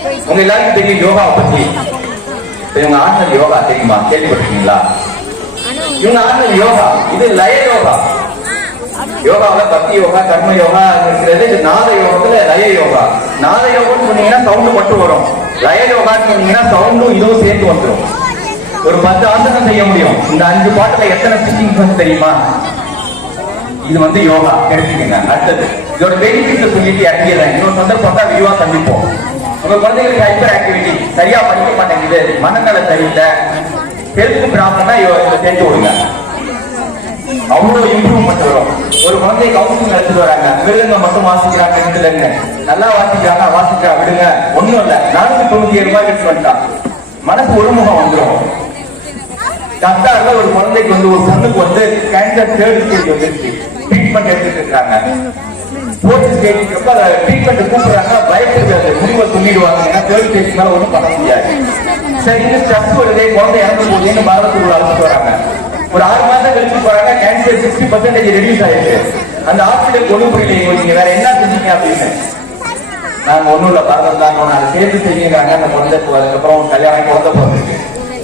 உங்க எல்லாருக்கும் தெரியும் யோகாவை பத்தி. இவங்க ஆடினது யோகா தெரியுமா? கேள்விப்பட்டிருக்கீங்களா? இவங்க ஆடினது யோகா இது லய யோகா. யோகாவுல பக்தி யோகா கர்ம யோகா இருக்கிறது. இது நாத யோகத்துல லய யோகா. நாத யோகம்னு சொன்னீங்கன்னா சவுண்டு மட்டும் வரும். லய யோகான்னு சொன்னீங்கன்னா சவுண்டும் இதுவும் சேர்த்து வந்துடும் ஒரு பத்து ஆசனம் செய்ய முடியும். இந்த அஞ்சு பாட்டுல எத்தனை ஸ்டிச்சிங் தெரியுமா? இது வந்து யோகா. எடுத்துக்கங்க. அடுத்தது. இதோட பெனிஃபிட் சொல்லிட்டு இறங்கிடுறேன் இன்னொரு சந்தர்ப்பம் பார்த்தா விரிவா சந்திப்போம். உங்க குழந்தைகளுக்கு ஹைப்பர் ஆக்டிவிட்டி சரியா படிக்க மாட்டேங்குது மனநல சரியில்லை. ஹெல்த் ப்ராப்ளம்னா இதை சேர்த்து விடுங்க. அவ்வளவு இம்ப்ரூவ்மெண்ட் வரும். ஒரு குழந்தை கவுன்சிலிங் எடுத்துட்டு வராங்க. விருதுங்க மட்டும் வாசிக்கிறாங்க ரெண்டுலங்க நல்லா வாசிக்கிறாங்க வாசிக்கிறா விடுங்க. ஒண்ணும் இல்ல. நானூத்தி தொண்ணூத்தி ஏழு ரூபாய் எடுத்து வந்துட்டான் மனசு ஒருமுகம் வந்துடும் கத்தாரில் ஒரு குழந்தைக்கு வந்து ஒரு பொண்ணுக்கு வந்து கேன்சர் தேர்ட் ஸ்டேஜ் வந்துருச்சு. ட்ரீட்மெண்ட் எடுத்துட்டு இருக்காங்க ஃபோர்த் ஸ்டேஜ் ரொம்ப ட்ரீட்மெண்ட் கூப்பிடுறாங்க பயப்படுது அது முடிவை சொல்லிடுவாங்க. ஏன்னா தேர்ட் ஸ்டேஜ் மேல ஒன்றும் பண்ண முடியாது. சரி இந்த ஸ்ட்ரெஸ் வருது குழந்தை இறந்து போகுதுன்னு மரணத்துக்குள்ள அழைச்சிட்டு வராங்க? ஒரு ஆறு மாதம் கழிச்சு போறாங்க கேன்சர் சிக்ஸ்டி பர்சன்டேஜ் ரெடியூஸ் ஆயிடுச்சு. அந்த ஹாஸ்பிட்டல் கொண்டு புரியல நீங்க வேற என்ன செஞ்சீங்க அப்படின்னு. நாங்க ஒண்ணும் இல்ல பரதம் தான். அதை சேர்த்து செய்யுங்கிறாங்க அந்த குழந்தை இப்போ அதுக்கப்புறம் கல்யாணம் குழந்தை பிறந்திருக்கு.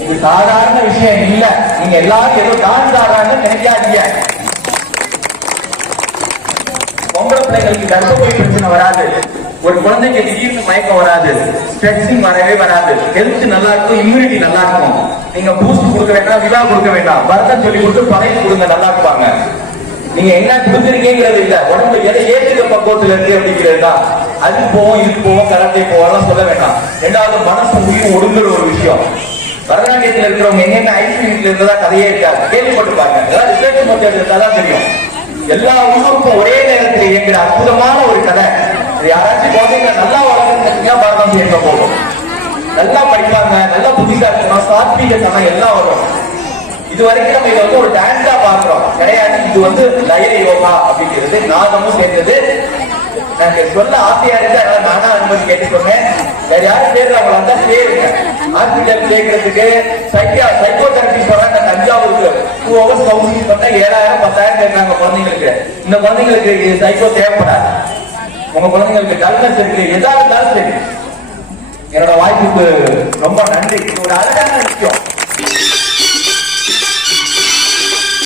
இது சாதாரண விஷயம் இல்ல. நீங்க எல்லாரும் ஏதோ டான்ஸ் ஆடுறாங்கன்னு நினைக்காதீங்க. குழந்தைகளுக்கு கர்ப்பப்பை பிரச்சனை வராது. ஒரு குழந்தைக்கு திடீர்னு மயக்கம் வராது. ஸ்ட்ரெச்சிங் வரவே வராது. ஹெல்த் நல்லா இருக்கும் இம்யூனிட்டி நல்லா இருக்கும். நீங்க பூஸ்ட் கொடுக்க வேண்டாம் விழா கொடுக்க வேண்டாம். வரதம் சொல்லி கொடுத்து பழைய கொடுங்க நல்லா இருப்பாங்க. நீங்க என்ன கொடுத்துருக்கீங்கிறது இல்ல. உடம்பு எதை ஏற்றுக்க பக்குவத்துல இருக்கு அப்படிங்கிறது தான். அது போவோம் இது போவோம் கராட்டே போவோம் சொல்ல வேண்டாம். ரெண்டாவது மனசு உயிர் ஒடுங்குற ஒரு விஷயம். பரதநாட்டியத்தில் இருக்கிறவங்க எங்கெங்க ஐசியூல இருந்ததா கதையே இருக்காது. கேள்விப்பட்டு பாருங்க ரிசர்ச் மொத்தம் இருந்தா தெரியும். எல்லா உறுப்பும் ஒரே நேரத்தில் இயங்குற அற்புதமான ஒரு கதை இது யாராச்சும் குழந்தைங்க நல்லா வளர்ந்துருந்தீங்கன்னா போகும்? நல்லா படிப்பாங்க நல்லா புத்திசா இருக்கணும். சாத்வீக எல்லாம் வரும். இது வரைக்கும் நம்ம இதை வந்து ஒரு டான்ஸா பாக்குறோம் கிடையாது இது வந்து லய யோகா அப்படிங்கிறது நாதமும் சேர்ந்தது. எனக்கு சொல்ல ஆசையா இருக்கு அதனால நானா அனுமதி கேட்டுக்கோங்க. வேற யாரும் சேர்றாங்களா இருந்தா சேருங்க ஹாஸ்பிட்டல் கேட்கறதுக்கு சைக்கியா சைக்கோ தெரப்பி போறாங்க தஞ்சாவூருக்கு. டூ ஹவர்ஸ் கவுன்சிலிங் பண்ணா ஏழாயிரம் பத்தாயிரம் கேட்கறாங்க குழந்தைங்களுக்கு. இந்த குழந்தைங்களுக்கு சைக்கோ தேவைப்படாது. உங்க குழந்தைங்களுக்கு டல்னஸ் இருக்கு எதா இருந்தாலும் சரி. என்னோட வாய்ப்புக்கு ரொம்ப நன்றி. ஒரு அழகான விஷயம்.